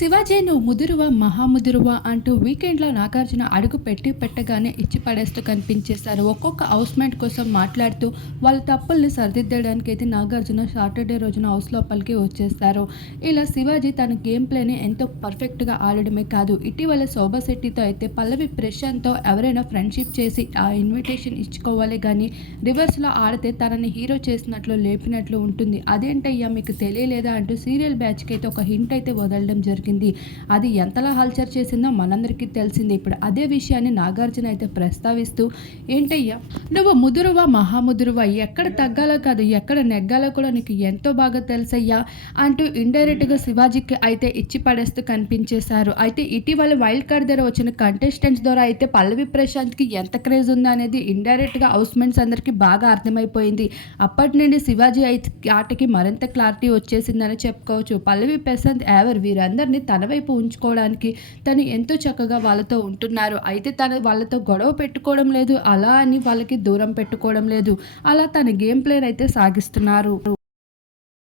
శివాజీ నువ్వు ముదురువా మహాముదురువా అంటూ వీకెండ్లో నాగార్జున అడుగు పెట్టి పెట్టగానే ఇచ్చి పడేస్తూ కనిపించేశారు. ఒక్కొక్క హౌస్మేట్ కోసం మాట్లాడుతూ వాళ్ళ తప్పుల్ని సరిదిద్దడానికి అయితే నాగార్జున సాటర్డే రోజున హౌస్ లోపలికి వచ్చేస్తారు. ఇలా శివాజీ తన గేమ్ ప్లేని ఎంతో పర్ఫెక్ట్గా ఆడడమే కాదు ఇటీవల శోభా శెట్టితో అయితే పల్లవి ప్రశాంత్తో ఎవరైనా ఫ్రెండ్షిప్ చేసి ఆ ఇన్విటేషన్ ఇచ్చుకోవాలి కానీ రివర్స్లో ఆడితే తనని హీరో చేసినట్లు లేపినట్లు ఉంటుంది. అదేంటయ్యా మీకు తెలియలేదా? అంటూ సీరియల్ బ్యాచ్కి అయితే ఒక హింట్ అయితే వదలడం జరిగింది. అది ఎంతలా హల్చర్ చేసిందో మనందరికీ తెలిసింది. ఇప్పుడు అదే విషయాన్ని నాగార్జున అయితే ప్రస్తావిస్తూ ఏంటయ్యా నువ్వు ముదురువా మహాముదురువా ఎక్కడ తగ్గాలో కాదు ఎక్కడ నెగ్గాలో కూడా నీకు ఎంతో బాగా తెలుసయ్యా అంటూ ఇండైరెక్ట్గా శివాజీకి అయితే ఇచ్చి పడేస్తూ కనిపించేశారు. అయితే ఇటీవల వైల్డ్ కార్డ్ దగ్గర వచ్చిన కంటెస్టెంట్స్ ద్వారా అయితే పల్లవి ప్రశాంత్కి ఎంత క్రేజ్ ఉందో అనేది ఇండైరెక్ట్గా హౌస్మెంట్స్ అందరికీ బాగా అర్థమైపోయింది. అప్పటి నుండి శివాజీ అయితే ఆటకి మరింత క్లారిటీ వచ్చేసిందని చెప్పుకోవచ్చు. పల్లవి ప్రశాంత్ ఎవర్? వీరందరినీ తన వైపు ఉంచుకోవడానికి తను ఎంతో చక్కగా వాళ్ళతో ఉంటున్నారు. అయితే తన వాళ్ళతో గొడవ పెట్టుకోవడం లేదు. అలా అని వాళ్ళకి దూరం పెట్టుకోవడం లేదు. అలా తన గేమ్ ప్లేని అయితే సాగిస్తున్నారు.